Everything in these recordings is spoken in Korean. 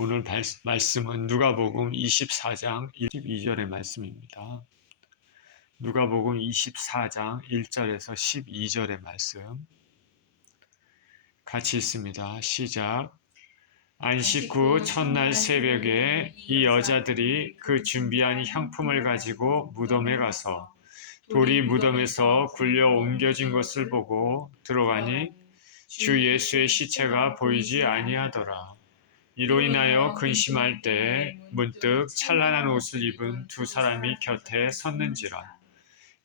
오늘 말씀은 누가복음 24장 12절의 말씀입니다. 누가복음 24장 1절에서 12절의 말씀 같이 있습니다. 시작. 안식 후 첫날 새벽에 이 여자들이 그 준비한 향품을 가지고 무덤에 가서 돌이 무덤에서 굴려 옮겨진 것을 보고 들어가니 주 예수의 시체가 보이지 아니하더라. 이로 인하여 근심할 때에 문득 찬란한 옷을 입은 두 사람이 곁에 섰는지라.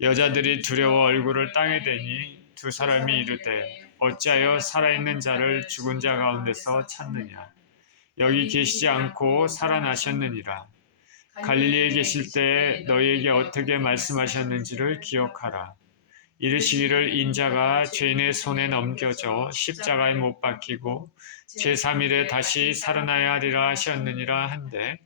여자들이 두려워 얼굴을 땅에 대니 두 사람이 이르되 어찌하여 살아있는 자를 죽은 자 가운데서 찾느냐. 여기 계시지 않고 살아나셨느니라. 갈릴리에 계실 때에 너희에게 어떻게 말씀하셨는지를 기억하라. 이르시기를 인자가 죄인의 손에 넘겨져 십자가에 못 박히고 제3일에 다시 살아나야 하리라 하셨느니라 한데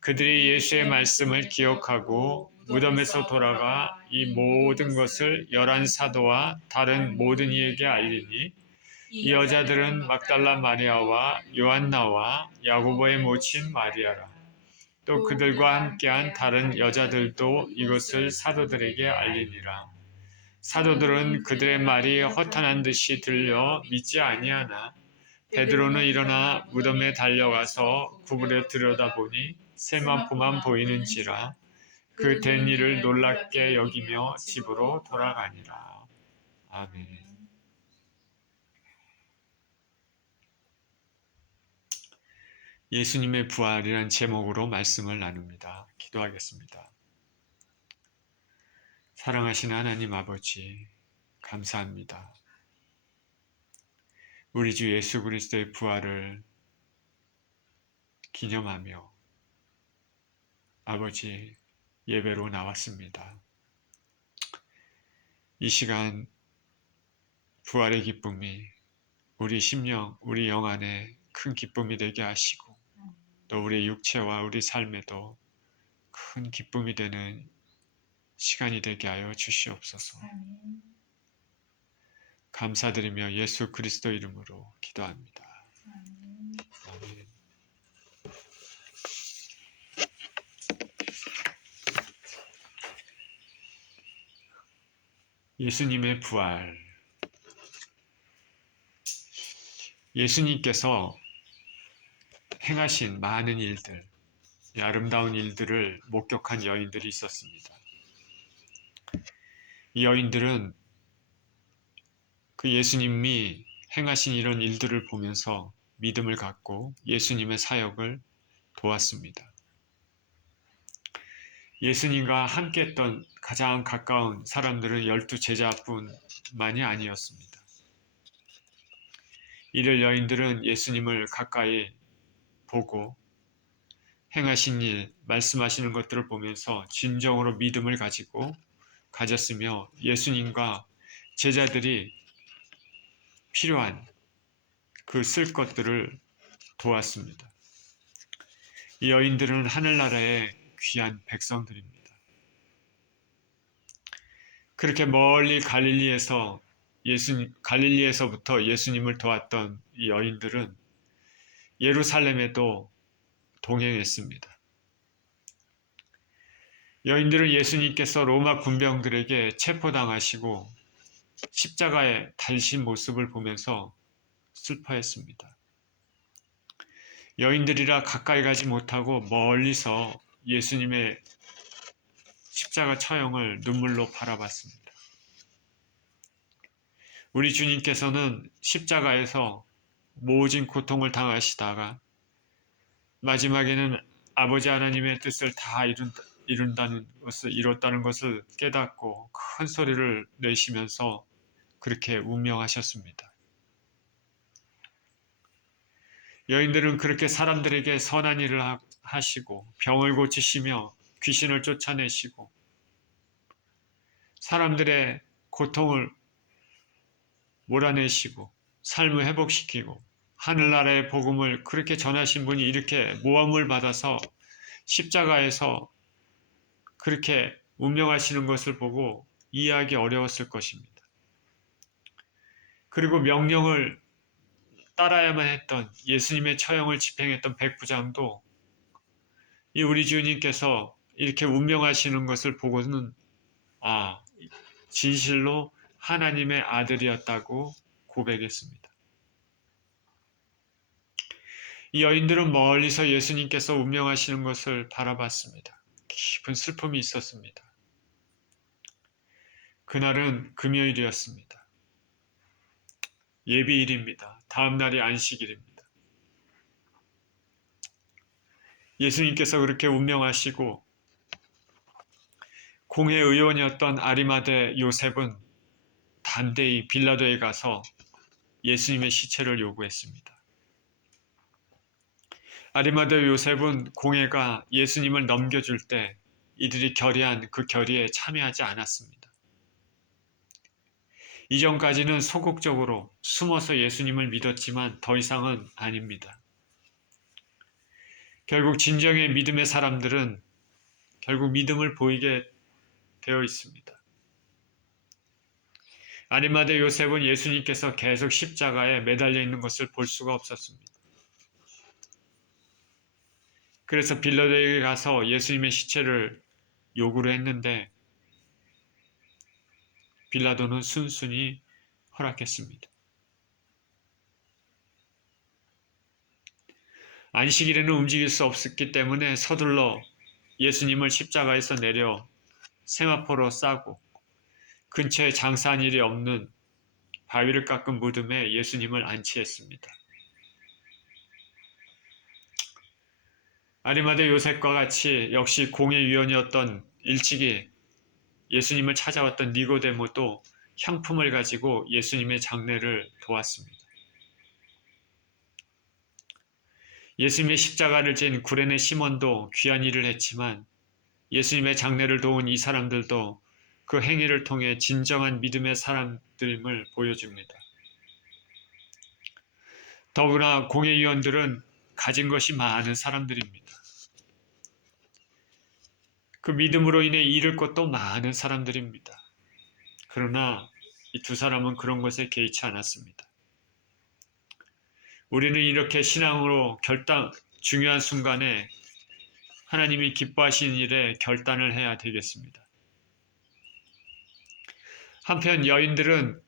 그들이 예수의 말씀을 기억하고 무덤에서 돌아가 이 모든 것을 11사도와 다른 모든 이에게 알리니 이 여자들은 막달라 마리아와 요한나와 야고보의 모친 마리아라. 또 그들과 함께한 다른 여자들도 이것을 사도들에게 알리니라. 사도들은 그들의 말이 허탄한 듯이 들려 믿지 아니하나 베드로는 일어나 무덤에 달려가서 구부려 들여다보니 세마포만 보이는지라 그 된 일을 놀랍게 여기며 집으로 돌아가니라. 아멘. 예수님의 부활이란 제목으로 말씀을 나눕니다. 기도하겠습니다. 사랑하시는 하나님 아버지, 감사합니다. 우리 주 예수 그리스도의 부활을 기념하며 아버지 예배로 나왔습니다. 이 시간 부활의 기쁨이 우리 심령, 우리 영 안에 큰 기쁨이 되게 하시고 또 우리 육체와 우리 삶에도 큰 기쁨이 되는 시간이 되게 하여 주시옵소서. 감사드리며 예수 그리스도 이름으로 기도합니다. 아멘. 예수님의 부활. 예수님께서 행하신 많은 일들, 아름다운 일들을 목격한 여인들이 있었습니다. 이 여인들은 그 예수님이 행하신 이런 일들을 보면서 믿음을 갖고 예수님의 사역을 도왔습니다. 예수님과 함께 했던 가장 가까운 사람들은 12제자뿐만이 아니었습니다. 이들 여인들은 예수님을 가까이 보고 행하신 일, 말씀하시는 것들을 보면서 진정으로 믿음을 가졌으며 예수님과 제자들이 필요한 그 쓸 것들을 도왔습니다. 이 여인들은 하늘나라의 귀한 백성들입니다. 그렇게 멀리 갈릴리에서부터 예수님을 도왔던 이 여인들은 예루살렘에도 동행했습니다. 여인들은 예수님께서 로마 군병들에게 체포당하시고 십자가에 달리신 모습을 보면서 슬퍼했습니다. 여인들이라 가까이 가지 못하고 멀리서 예수님의 십자가 처형을 눈물로 바라봤습니다. 우리 주님께서는 십자가에서 모진 고통을 당하시다가 마지막에는 아버지 하나님의 뜻을 다 이뤘다는 것을 깨닫고 큰 소리를 내시면서 그렇게 운명하셨습니다. 여인들은 그렇게 사람들에게 선한 일을 하시고 병을 고치시며 귀신을 쫓아내시고 사람들의 고통을 몰아내시고 삶을 회복시키고 하늘나라의 복음을 그렇게 전하신 분이 이렇게 모함을 받아서 십자가에서 그렇게 운명하시는 것을 보고 이해하기 어려웠을 것입니다. 그리고 명령을 따라야만 했던 예수님의 처형을 집행했던 백부장도 이 우리 주님께서 이렇게 운명하시는 것을 보고는 진실로 하나님의 아들이었다고 고백했습니다. 이 여인들은 멀리서 예수님께서 운명하시는 것을 바라봤습니다. 깊은 슬픔이 있었습니다. 그날은 금요일이었습니다. 예비일입니다. 다음 날이 안식일입니다. 예수님께서 그렇게 운명하시고 공회의원이었던 아리마대 요셉은 담대히 빌라도에 가서 예수님의 시체를 요구했습니다. 아리마대 요셉은 공회가 예수님을 넘겨줄 때 이들이 결의한 그 결의에 참여하지 않았습니다. 이전까지는 소극적으로 숨어서 예수님을 믿었지만 더 이상은 아닙니다. 결국 진정의 믿음의 사람들은 결국 믿음을 보이게 되어 있습니다. 아리마대 요셉은 예수님께서 계속 십자가에 매달려 있는 것을 볼 수가 없었습니다. 그래서 빌라도에게 가서 예수님의 시체를 요구를 했는데 빌라도는 순순히 허락했습니다. 안식일에는 움직일 수 없었기 때문에 서둘러 예수님을 십자가에서 내려 세마포로 싸고 근처에 장사한 일이 없는 바위를 깎은 무덤에 예수님을 안치했습니다. 아리마대 요셉과 같이 역시 공회위원이었던 일찍이 예수님을 찾아왔던 니고데모도 향품을 가지고 예수님의 장례를 도왔습니다. 예수님의 십자가를 진 구레네 시몬도 귀한 일을 했지만 예수님의 장례를 도운 이 사람들도 그 행위를 통해 진정한 믿음의 사람들임을 보여줍니다. 더구나 공회위원들은 가진 것이 많은 사람들입니다. 그 믿음으로 인해 잃을 것도 많은 사람들입니다. 그러나 이 두 사람은 그런 것에 개의치 않았습니다. 우리는 이렇게 신앙으로 중요한 순간에 하나님이 기뻐하시는 일에 결단을 해야 되겠습니다. 한편 여인들은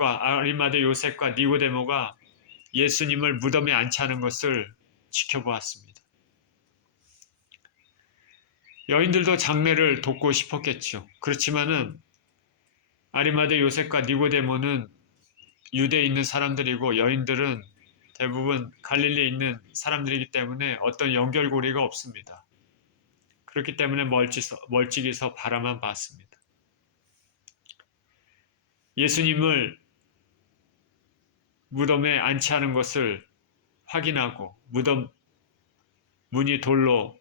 아리마대 요셉과 니고데모가 예수님을 무덤에 안치하는 것을 지켜보았습니다. 여인들도 장례를 돕고 싶었겠죠. 그렇지만은 아리마대 요셉과 니고데모는 유대에 있는 사람들이고 여인들은 대부분 갈릴리에 있는 사람들이기 때문에 어떤 연결고리가 없습니다. 그렇기 때문에 멀찍이서 바라만 봤습니다. 예수님을 무덤에 안치하는 것을 확인하고 무덤 문이 돌로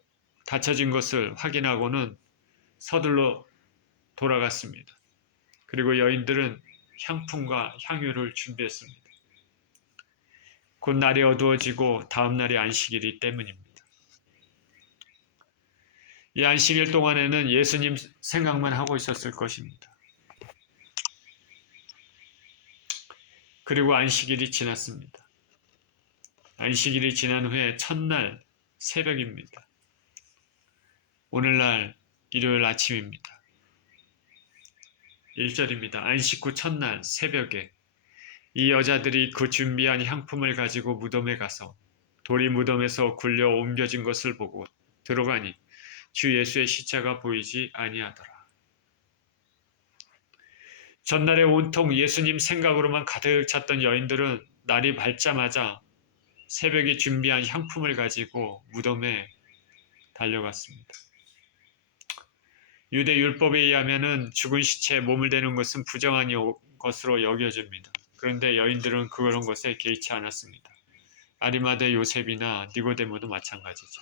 닫혀진 것을 확인하고는 서둘러 돌아갔습니다. 그리고 여인들은 향품과 향유를 준비했습니다. 곧 날이 어두워지고 다음 날이 안식일이기 때문입니다. 이 안식일 동안에는 예수님 생각만 하고 있었을 것입니다. 그리고 안식일이 지났습니다. 안식일이 지난 후에 첫날 새벽입니다. 오늘날 일요일 아침입니다. 1절입니다. 안식 후 첫날 새벽에 이 여자들이 그 준비한 향품을 가지고 무덤에 가서 돌이 무덤에서 굴려 옮겨진 것을 보고 들어가니 주 예수의 시체가 보이지 아니하더라. 전날에 온통 예수님 생각으로만 가득 찼던 여인들은 날이 밝자마자 새벽에 준비한 향품을 가지고 무덤에 달려갔습니다. 유대 율법에 의하면은 죽은 시체에 몸을 대는 것은 부정한 것으로 여겨집니다. 그런데 여인들은 그런 것에 개의치 않았습니다. 아리마대 요셉이나 니고데모도 마찬가지죠.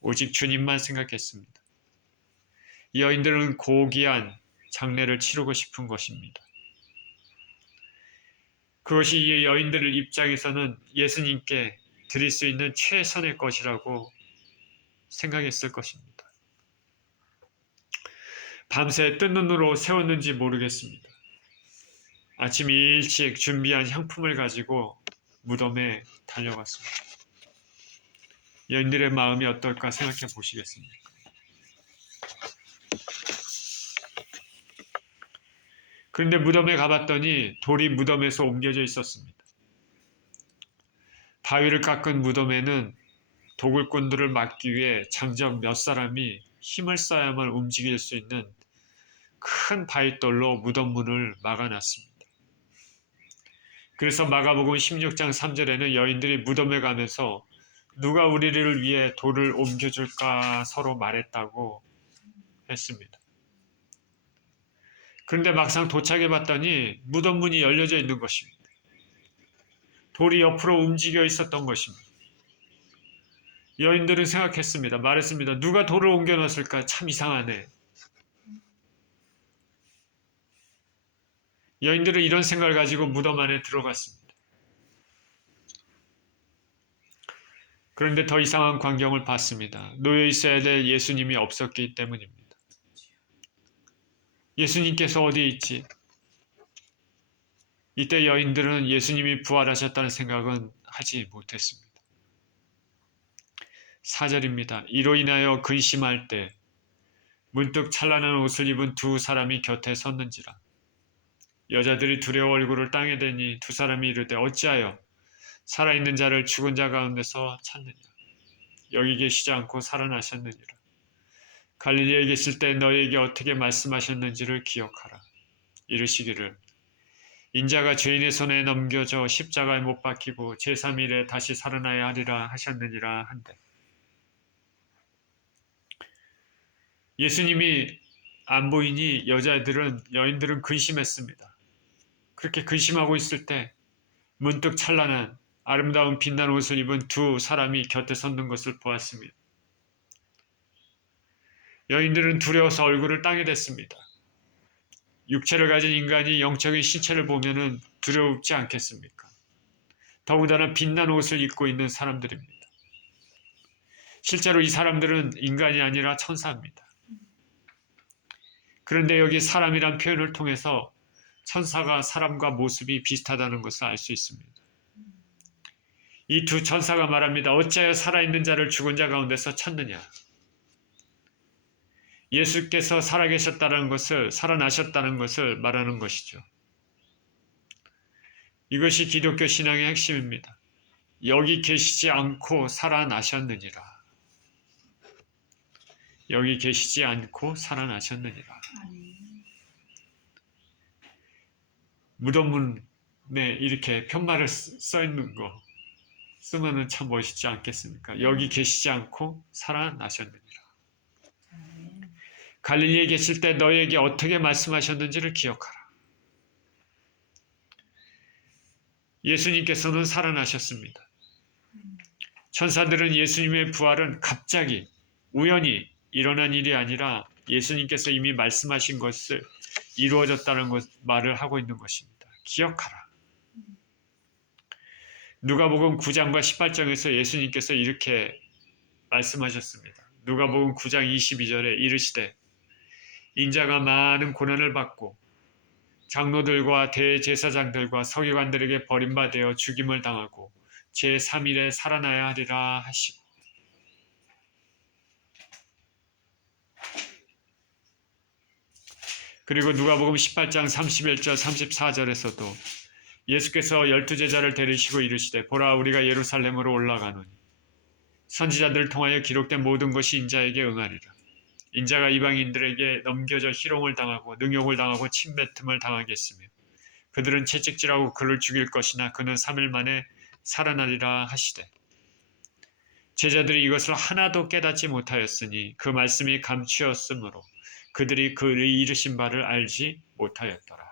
오직 주님만 생각했습니다. 이 여인들은 고귀한 장례를 치르고 싶은 것입니다. 그것이 이 여인들의 입장에서는 예수님께 드릴 수 있는 최선의 것이라고 생각했을 것입니다. 밤새 뜬 눈으로 세웠는지 모르겠습니다. 아침 일찍 준비한 향품을 가지고 무덤에 달려갔습니다. 여인들의 마음이 어떨까 생각해 보시겠습니까? 그런데 무덤에 가봤더니 돌이 무덤에서 옮겨져 있었습니다. 바위를 깎은 무덤에는 도굴꾼들을 막기 위해 장작 몇 사람이 힘을 써야만 움직일 수 있는 큰 바위돌로 무덤 문을 막아놨습니다. 그래서 마가복음 16장 3절에는 여인들이 무덤에 가면서 누가 우리를 위해 돌을 옮겨줄까 서로 말했다고 했습니다. 그런데 막상 도착해 봤더니 무덤 문이 열려져 있는 것입니다. 돌이 옆으로 움직여 있었던 것입니다. 여인들은 생각했습니다. 말했습니다. 누가 돌을 옮겨놨을까? 참 이상하네. 여인들은 이런 생각을 가지고 무덤 안에 들어갔습니다. 그런데 더 이상한 광경을 봤습니다. 놓여 있어야 될 예수님이 없었기 때문입니다. 예수님께서 어디에 있지? 이때 여인들은 예수님이 부활하셨다는 생각은 하지 못했습니다. 4절입니다. 이로 인하여 근심할 때 문득 찬란한 옷을 입은 두 사람이 곁에 섰는지라. 여자들이 두려워 얼굴을 땅에 대니 두 사람이 이르되 어찌하여 살아있는 자를 죽은 자 가운데서 찾느냐. 여기 계시지 않고 살아나셨느니라. 갈릴리에 계실 때 너희에게 어떻게 말씀하셨는지를 기억하라. 이르시기를 인자가 죄인의 손에 넘겨져 십자가에 못 박히고 제3일에 다시 살아나야 하리라 하셨느니라 한데. 예수님이 안 보이니 여인들은 근심했습니다. 그렇게 근심하고 있을 때 문득 찬란한 아름다운 빛난 옷을 입은 두 사람이 곁에 섰는 것을 보았습니다. 여인들은 두려워서 얼굴을 땅에 댔습니다. 육체를 가진 인간이 영적인 신체를 보면은 두렵지 않겠습니까? 더군다나 빛난 옷을 입고 있는 사람들입니다. 실제로 이 사람들은 인간이 아니라 천사입니다. 그런데 여기 사람이란 표현을 통해서 천사가 사람과 모습이 비슷하다는 것을 알 수 있습니다. 이 두 천사가 말합니다. 어찌하여 살아있는 자를 죽은 자 가운데서 찾느냐. 예수께서 살아나셨다는 것을 말하는 것이죠. 이것이 기독교 신앙의 핵심입니다. 여기 계시지 않고 살아나셨느니라. 여기 계시지 않고 살아나셨느니라. 무덤문에 이렇게 편말을 써 있는 거 쓰면은 참 멋있지 않겠습니까? 여기 계시지 않고 살아나셨느니라. 갈릴리에 계실 때 너희에게 어떻게 말씀하셨는지를 기억하라. 예수님께서는 살아나셨습니다. 천사들은 예수님의 부활은 갑자기 우연히 일어난 일이 아니라 예수님께서 이미 말씀하신 것을 이루어졌다는 말을 하고 있는 것입니다. 기억하라. 누가복음 9장과 18장에서 예수님께서 이렇게 말씀하셨습니다. 누가복음 9장 22절에 이르시되 인자가 많은 고난을 받고 장로들과 대제사장들과 서기관들에게 버림받아 죽임을 당하고 제3일에 살아나야 하리라 하시고. 그리고 누가복음 18장 31절 34절에서도 예수께서 12제자를 데리시고 이르시되 보라 우리가 예루살렘으로 올라가노니 선지자들을 통하여 기록된 모든 것이 인자에게 응하리라. 인자가 이방인들에게 넘겨져 희롱을 당하고 능욕을 당하고 침뱉음을 당하겠으며 그들은 채찍질하고 그를 죽일 것이나 그는 3일 만에 살아나리라 하시되 제자들이 이것을 하나도 깨닫지 못하였으니 그 말씀이 감추었으므로 그들이 그의 이르신 바를 알지 못하였더라.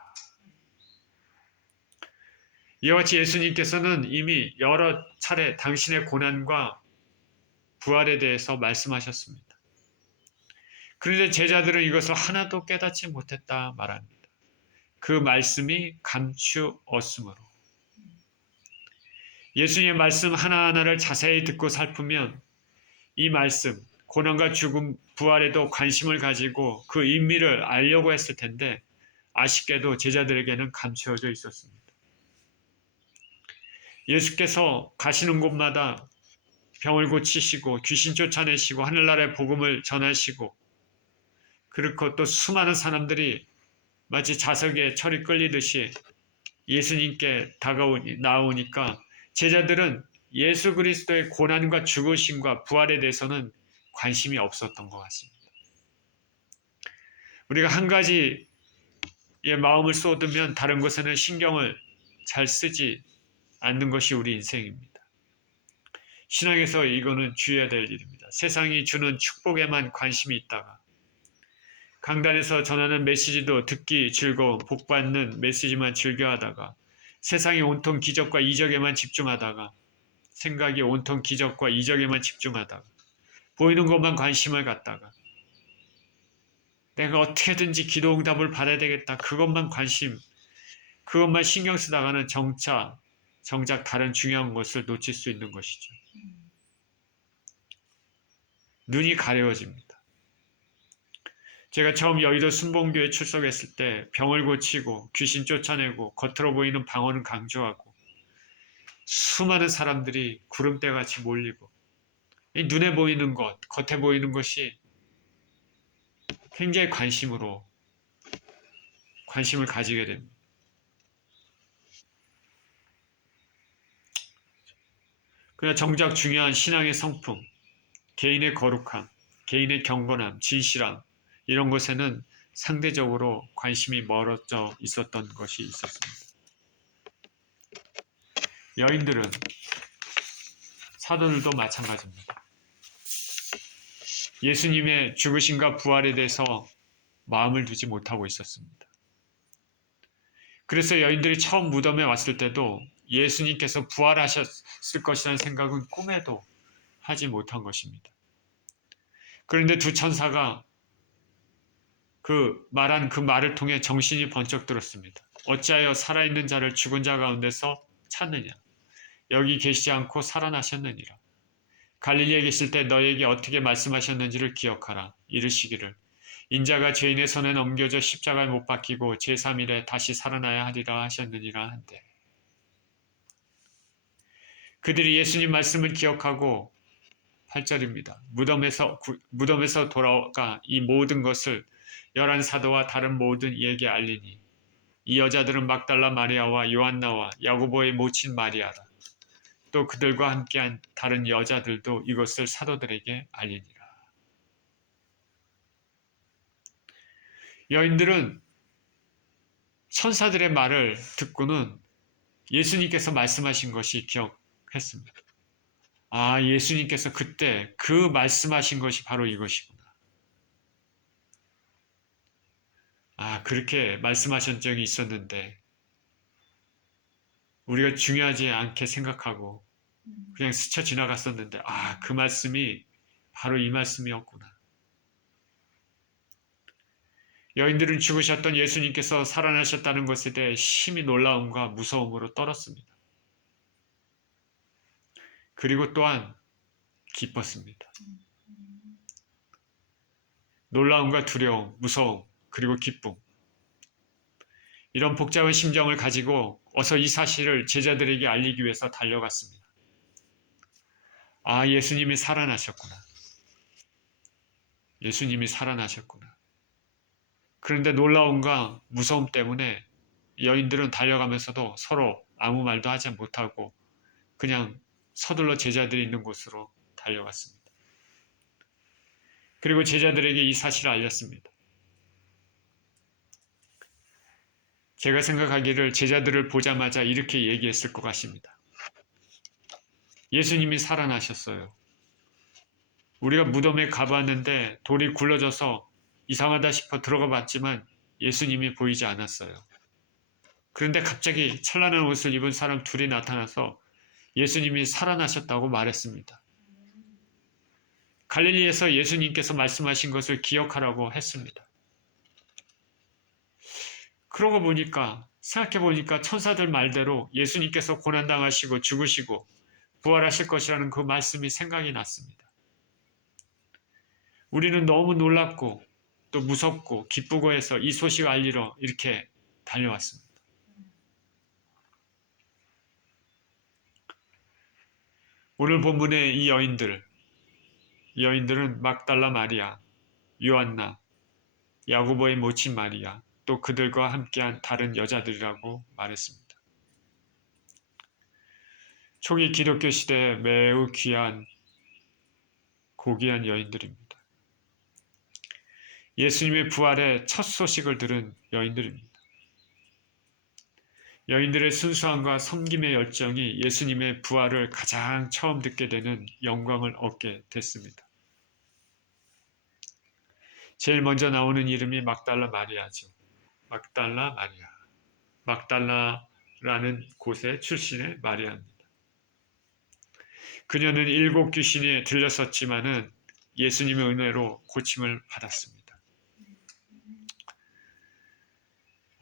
이와 같이 예수님께서는 이미 여러 차례 당신의 고난과 부활에 대해서 말씀하셨습니다. 그런데 제자들은 이것을 하나도 깨닫지 못했다 말합니다. 그 말씀이 감추었으므로. 예수님의 말씀 하나하나를 자세히 듣고 살피면 이 말씀, 고난과 죽음, 부활에도 관심을 가지고 그 의미를 알려고 했을 텐데 아쉽게도 제자들에게는 감추어져 있었습니다. 예수께서 가시는 곳마다 병을 고치시고 귀신 쫓아내시고 하늘나라의 복음을 전하시고, 그리고 또 수많은 사람들이 마치 자석에 철이 끌리듯이 예수님께 나오니까 제자들은 예수 그리스도의 고난과 죽으심과 부활에 대해서는 관심이 없었던 것 같습니다. 우리가 한 가지의 마음을 쏟으면 다른 것에는 신경을 잘 쓰지 않는 것이 우리 인생입니다. 신앙에서 이거는 주의해야 될 일입니다. 세상이 주는 축복에만 관심이 있다가, 강단에서 전하는 메시지도 듣기 즐거운 복받는 메시지만 즐겨하다가, 세상이 온통 기적과 이적에만 집중하다가, 생각이 온통 기적과 이적에만 집중하다가, 보이는 것만 관심을 갖다가, 내가 어떻게든지 기도 응답을 받아야 되겠다, 그것만 신경 쓰다가는 정작 다른 중요한 것을 놓칠 수 있는 것이죠. 눈이 가려워집니다. 제가 처음 여의도 순복음교회 출석했을 때 병을 고치고 귀신 쫓아내고 겉으로 보이는 방언은 강조하고 수많은 사람들이 구름대같이 몰리고, 이 눈에 보이는 것, 겉에 보이는 것이 굉장히 관심을 가지게 됩니다. 그러나 정작 중요한 신앙의 성품, 개인의 거룩함, 개인의 경건함, 진실함, 이런 것에는 상대적으로 관심이 멀어져 있었던 것이 있었습니다. 여인들은, 사도들도 마찬가지입니다. 예수님의 죽으심과 부활에 대해서 마음을 두지 못하고 있었습니다. 그래서 여인들이 처음 무덤에 왔을 때도 예수님께서 부활하셨을 것이라는 생각은 꿈에도 하지 못한 것입니다. 그런데 두 천사가 말한 그 말을 통해 정신이 번쩍 들었습니다. 어찌하여 살아있는 자를 죽은 자 가운데서 찾느냐? 여기 계시지 않고 살아나셨느니라. 갈릴리에 계실 때 너에게 어떻게 말씀하셨는지를 기억하라. 이르시기를 인자가 죄인의 손에 넘겨져 십자가에 못 박히고 제3일에 다시 살아나야 하리라 하셨느니라 한데, 그들이 예수님 말씀을 기억하고 8절입니다. 무덤에서 돌아가 이 모든 것을 11사도와 다른 모든 이에게 알리니 이 여자들은 막달라 마리아와 요한나와 야고보의 모친 마리아라. 또 그들과 함께한 다른 여자들도 이것을 사도들에게 알리니라. 여인들은 천사들의 말을 듣고는 예수님께서 말씀하신 것이 기억했습니다. 아, 예수님께서 그때 그 말씀하신 것이 바로 이것이구나. 아, 그렇게 말씀하신 적이 있었는데 우리가 중요하지 않게 생각하고 그냥 스쳐 지나갔었는데, 아, 그 말씀이 바로 이 말씀이었구나. 여인들은 죽으셨던 예수님께서 살아나셨다는 것에 대해 심히 놀라움과 무서움으로 떨었습니다. 그리고 또한 기뻤습니다. 놀라움과 두려움, 무서움, 그리고 기쁨. 이런 복잡한 심정을 가지고 어서 이 사실을 제자들에게 알리기 위해서 달려갔습니다. 아, 예수님이 살아나셨구나. 예수님이 살아나셨구나. 그런데 놀라움과 무서움 때문에 여인들은 달려가면서도 서로 아무 말도 하지 못하고 그냥 서둘러 제자들이 있는 곳으로 달려갔습니다. 그리고 제자들에게 이 사실을 알렸습니다. 제가 생각하기를 제자들을 보자마자 이렇게 얘기했을 것 같습니다. 예수님이 살아나셨어요. 우리가 무덤에 가봤는데 돌이 굴러져서 이상하다 싶어 들어가 봤지만 예수님이 보이지 않았어요. 그런데 갑자기 찬란한 옷을 입은 사람 둘이 나타나서 예수님이 살아나셨다고 말했습니다. 갈릴리에서 예수님께서 말씀하신 것을 기억하라고 했습니다. 그러고 보니까, 생각해보니까 천사들 말대로 예수님께서 고난당하시고 죽으시고 부활하실 것이라는 그 말씀이 생각이 났습니다. 우리는 너무 놀랍고 또 무섭고 기쁘고 해서 이 소식을 알리러 이렇게 달려왔습니다. 오늘 본문의 이 여인들은 막달라 마리아, 요한나, 야고보의 모친 마리아, 또 그들과 함께한 다른 여자들이라고 말했습니다. 초기 기독교 시대에 매우 귀한 고귀한 여인들입니다. 예수님의 부활의 첫 소식을 들은 여인들입니다. 여인들의 순수함과 섬김의 열정이 예수님의 부활을 가장 처음 듣게 되는 영광을 얻게 됐습니다. 제일 먼저 나오는 이름이 막달라 마리아죠. 막달라 마리아. 막달라라는 곳의 출신의 마리아입니다. 그녀는 7 귀신이 들렸었지만은 예수님의 은혜로 고침을 받았습니다.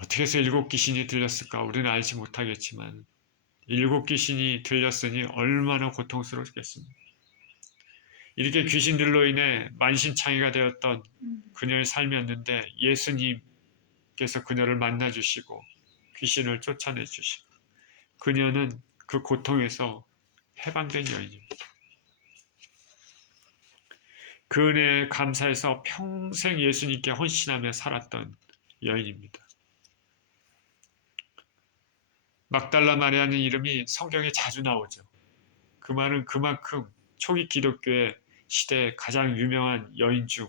어떻게 해서 7 귀신이 들렸을까? 우리는 알지 못하겠지만 7 귀신이 들렸으니 얼마나 고통스럽겠습니까? 이렇게 귀신들로 인해 만신창이가 되었던 그녀의 삶이었는데 예수님께서 그녀를 만나주시고 귀신을 쫓아내 주시고 그녀는 그 고통에서 해방된 여인입니다. 그 은혜에 감사해서 평생 예수님께 헌신하며 살았던 여인입니다. 막달라 마리아는 이름이 성경에 자주 나오죠. 그 말은 그만큼 초기 기독교의 시대에 가장 유명한 여인 중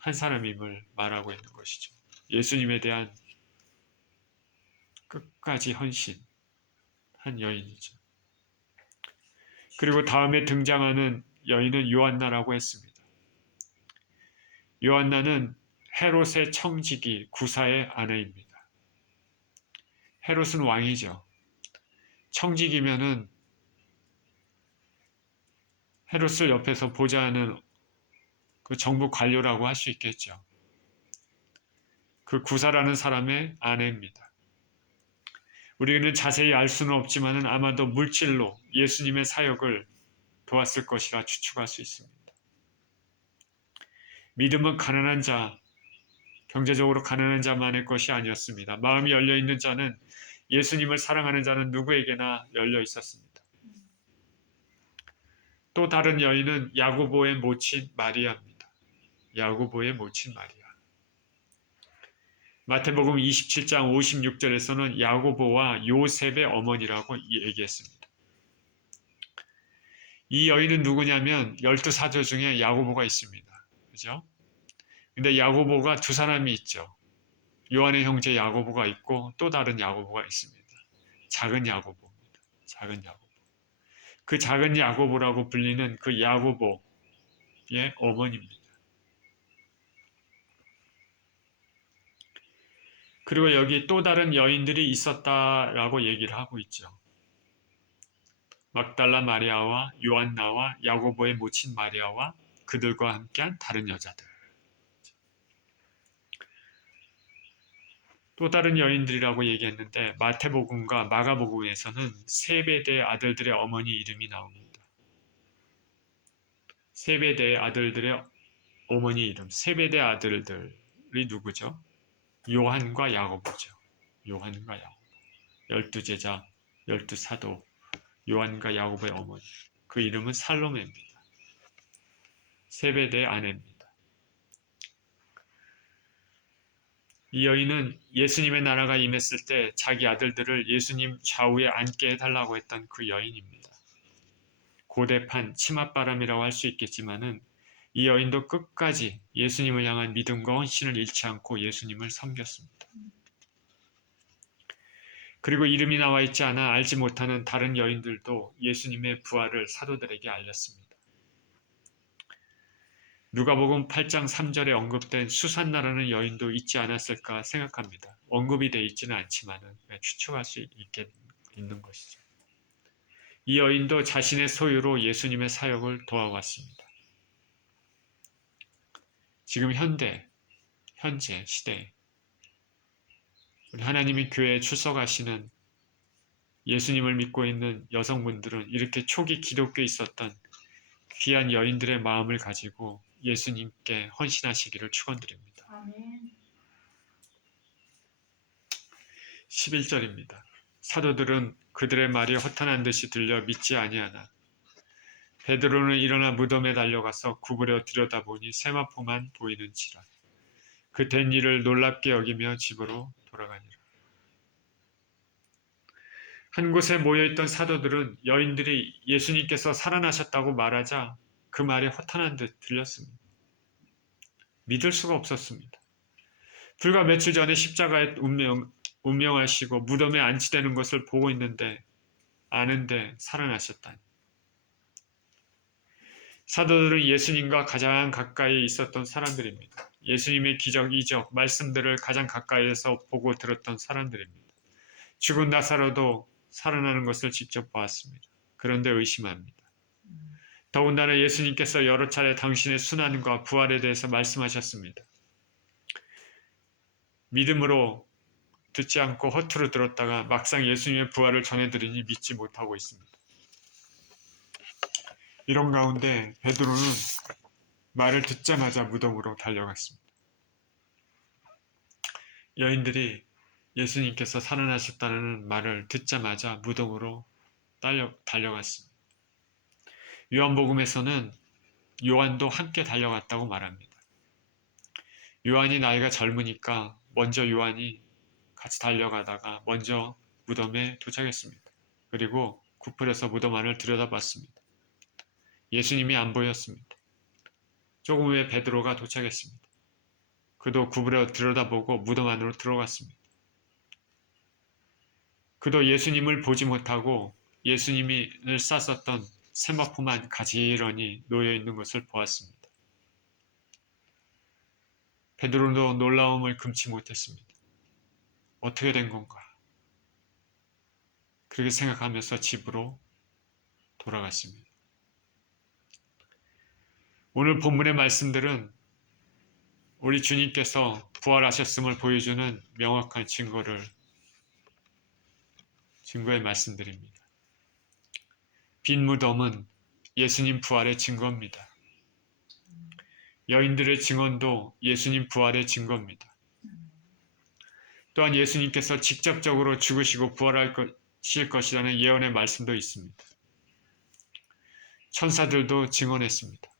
한 사람임을 말하고 있는 것이죠. 예수님에 대한 끝까지 헌신한 여인이죠. 그리고 다음에 등장하는 여인은 요한나라고 했습니다. 요한나는 헤롯의 청지기 구사의 아내입니다. 헤롯은 왕이죠. 청지기면은 헤롯을 옆에서 보좌하는 그 정부 관료라고 할 수 있겠죠. 그 구사라는 사람의 아내입니다. 우리는 자세히 알 수는 없지만 아마도 물질로 예수님의 사역을 도왔을 것이라 추측할 수 있습니다. 믿음은 가난한 자, 경제적으로 가난한 자만의 것이 아니었습니다. 마음이 열려있는 자는 예수님을 사랑하는 자는 누구에게나 열려 있었습니다. 또 다른 여인은 야고보의 모친 마리아입니다. 야고보의 모친 마리아. 마태복음 27장 56절에서는 야고보와 요셉의 어머니라고 얘기했습니다. 이 여인은 누구냐면 12사도 중에 야고보가 있습니다. 그죠? 근데 야고보가 2사람이 있죠. 요한의 형제 야고보가 있고 또 다른 야고보가 있습니다. 작은 야고보입니다. 작은 야고보. 그 작은 야고보라고 불리는 그 야고보의 어머니입니다. 그리고 여기 또 다른 여인들이 있었다라고 얘기를 하고 있죠. 막달라 마리아와 요한나와 야고보의 모친 마리아와 그들과 함께한 다른 여자들. 또 다른 여인들이라고 얘기했는데 마태복음과 마가복음에서는 세베대의 아들들의 어머니 이름이 나옵니다. 세베대의 아들들의 어머니 이름, 세베대 아들들이 누구죠? 요한과 야고보죠. 요한과 야고보. 12제자, 12사도, 요한과 야고보의 어머니. 그 이름은 살로메입니다. 세베대의 아내입니다. 이 여인은 예수님의 나라가 임했을 때 자기 아들들을 예수님 좌우에 앉게 해달라고 했던 그 여인입니다. 고대판 치맛바람이라고 할 수 있겠지만은 이 여인도 끝까지 예수님을 향한 믿음과 헌신을 잃지 않고 예수님을 섬겼습니다. 그리고 이름이 나와 있지 않아 알지 못하는 다른 여인들도 예수님의 부활을 사도들에게 알렸습니다. 누가복음 8장 3절에 언급된 수산나라는 여인도 있지 않았을까 생각합니다. 언급이 되어 있지는 않지만 추측할 수 있는 것이죠. 이 여인도 자신의 소유로 예수님의 사역을 도와왔습니다. 지금 현재 시대에 우리 하나님의 교회에 출석하시는 예수님을 믿고 있는 여성분들은 이렇게 초기 기독교에 있었던 귀한 여인들의 마음을 가지고 예수님께 헌신하시기를 축원드립니다. 11절입니다. 사도들은 그들의 말이 허탄한 듯이 들려 믿지 아니하나 베드로는 일어나 무덤에 달려가서 구부려 들여다보니 세마포만 보이는지라. 그 된 일을 놀랍게 여기며 집으로 돌아가니라. 한 곳에 모여있던 사도들은 여인들이 예수님께서 살아나셨다고 말하자 그 말이 허탄한 듯 들렸습니다. 믿을 수가 없었습니다. 불과 며칠 전에 십자가에 운명하시고 무덤에 안치되는 것을 보고 있는데 아는데 살아나셨다니. 사도들은 예수님과 가장 가까이 있었던 사람들입니다. 예수님의 기적, 이적, 말씀들을 가장 가까이에서 보고 들었던 사람들입니다. 죽은 나사로도 살아나는 것을 직접 보았습니다. 그런데 의심합니다. 더군다나 예수님께서 여러 차례 당신의 순환과 부활에 대해서 말씀하셨습니다. 믿음으로 듣지 않고 허투루 들었다가 막상 예수님의 부활을 전해드리니 믿지 못하고 있습니다. 이런 가운데 베드로는 말을 듣자마자 무덤으로 달려갔습니다. 여인들이 예수님께서 살아나셨다는 말을 듣자마자 무덤으로 달려갔습니다. 요한복음에서는 요한도 함께 달려갔다고 말합니다. 요한이 나이가 젊으니까 먼저 요한이 같이 달려가다가 먼저 무덤에 도착했습니다. 그리고 구풀에서 무덤 안을 들여다봤습니다. 예수님이 안 보였습니다. 조금 후에 베드로가 도착했습니다. 그도 구부려 들여다보고 무덤 안으로 들어갔습니다. 그도 예수님을 보지 못하고 예수님을 쌌었던 세마포만 가지런히 놓여있는 것을 보았습니다. 베드로도 놀라움을 금치 못했습니다. 어떻게 된 건가? 그렇게 생각하면서 집으로 돌아갔습니다. 오늘 본문의 말씀들은 우리 주님께서 부활하셨음을 보여주는 명확한 증거의 말씀들입니다. 빈 무덤은 예수님 부활의 증거입니다. 여인들의 증언도 예수님 부활의 증거입니다. 또한 예수님께서 직접적으로 죽으시고 부활하실 것이라는 예언의 말씀도 있습니다. 천사들도 증언했습니다.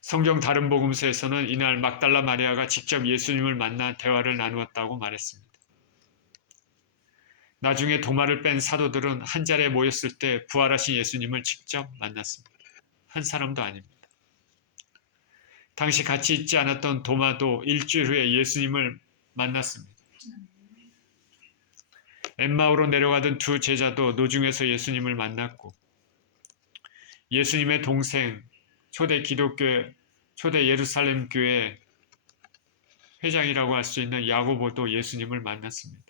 성경 다른 복음서에서는 이날 막달라 마리아가 직접 예수님을 만나 대화를 나누었다고 말했습니다. 나중에 도마를 뺀 사도들은 한자리에 모였을 때 부활하신 예수님을 직접 만났습니다. 한 사람도 아닙니다. 당시 같이 있지 않았던 도마도 일주일 후에 예수님을 만났습니다. 엠마오로 내려가던 두 제자도 노중에서 예수님을 만났고 예수님의 동생 초대 예루살렘 교회 회장이라고 할 수 있는 야고보도 예수님을 만났습니다.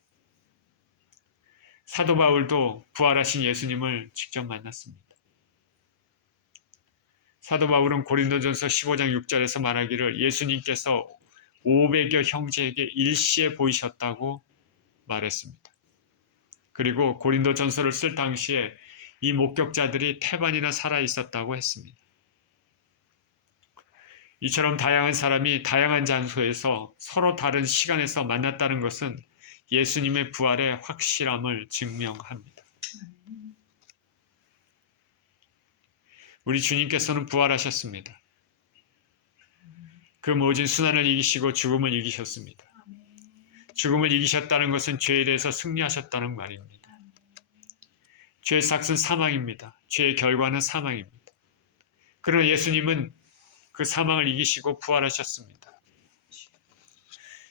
사도 바울도 부활하신 예수님을 직접 만났습니다. 사도 바울은 고린도전서 15장 6절에서 말하기를 예수님께서 500여 형제에게 일시에 보이셨다고 말했습니다. 그리고 고린도전서를 쓸 당시에 이 목격자들이 태반이나 살아 있었다고 했습니다. 이처럼 다양한 사람이 다양한 장소에서 서로 다른 시간에서 만났다는 것은 예수님의 부활의 확실함을 증명합니다. 우리 주님께서는 부활하셨습니다. 그 모진 순환을 이기시고 죽음을 이기셨습니다. 죽음을 이기셨다는 것은 죄에 대해서 승리하셨다는 말입니다. 죄의 삭은 사망입니다. 죄의 결과는 사망입니다. 그러나 예수님은 그 사망을 이기시고 부활하셨습니다.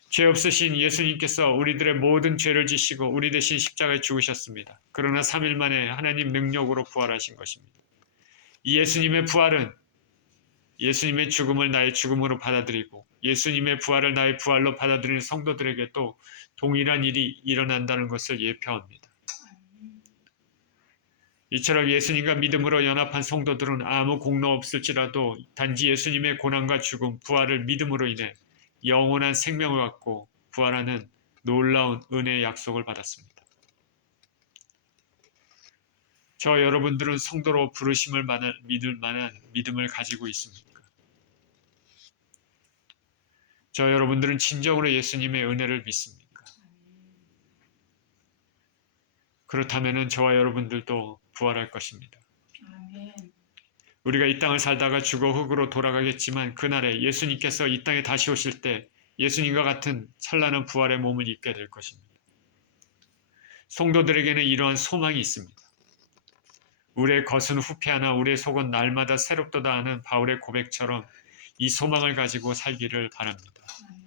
죄 없으신 예수님께서 우리들의 모든 죄를 지시고 우리 대신 십자가에 죽으셨습니다. 그러나 3일 만에 하나님 능력으로 부활하신 것입니다. 이 예수님의 부활은 예수님의 죽음을 나의 죽음으로 받아들이고 예수님의 부활을 나의 부활로 받아들이는 성도들에게도 동일한 일이 일어난다는 것을 예표합니다. 이처럼 예수님과 믿음으로 연합한 성도들은 아무 공로 없을지라도 단지 예수님의 고난과 죽음, 부활을 믿음으로 인해 영원한 생명을 갖고 부활하는 놀라운 은혜의 약속을 받았습니다. 저 여러분들은 성도로 부르심을 믿을 만한 믿음을 가지고 있습니까? 저 여러분들은 진정으로 예수님의 은혜를 믿습니까? 그렇다면 저와 여러분들도 부활할 것입니다. 아멘. 우리가 이 땅을 살다가 죽어 흙으로 돌아가겠지만 그날에 예수님께서 이 땅에 다시 오실 때 예수님과 같은 찬란한 부활의 몸을 입게 될 것입니다. 성도들에게는 이러한 소망이 있습니다. 우리의 겉은 후패하나 우리의 속은 날마다 새롭도다 하는 바울의 고백처럼 이 소망을 가지고 살기를 바랍니다. 아멘.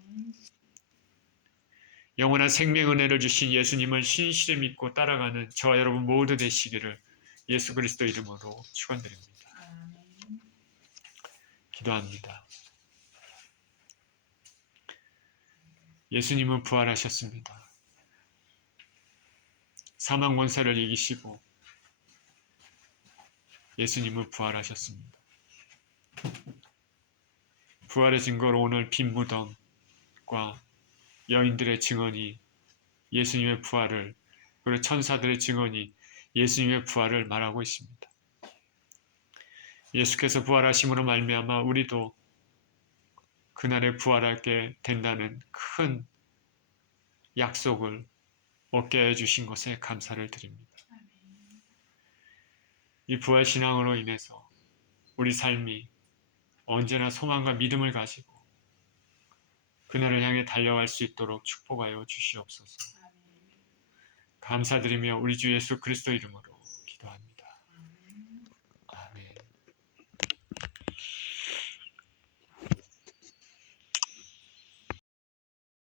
영원한 생명 은혜를 주신 예수님을 신실히 믿고 따라가는 저와 여러분 모두 되시기를 예수 그리스도 이름으로 축원드립니다. 아멘. 기도합니다. 예수님은 부활하셨습니다. 사망 권세를 이기시고 예수님은 부활하셨습니다. 부활의 증거로 오늘 빈 무덤과 여인들의 증언이 예수님의 부활을, 그리고 천사들의 증언이 예수님의 부활을 말하고 있습니다. 예수께서 부활하심으로 말미암아 우리도 그날에 부활하게 된다는 큰 약속을 얻게 해주신 것에 감사를 드립니다. 이 부활 신앙으로 인해서 우리 삶이 언제나 소망과 믿음을 가지고 그날을 향해 달려갈 수 있도록 축복하여 주시옵소서. 감사드리며 우리 주 예수 그리스도 이름으로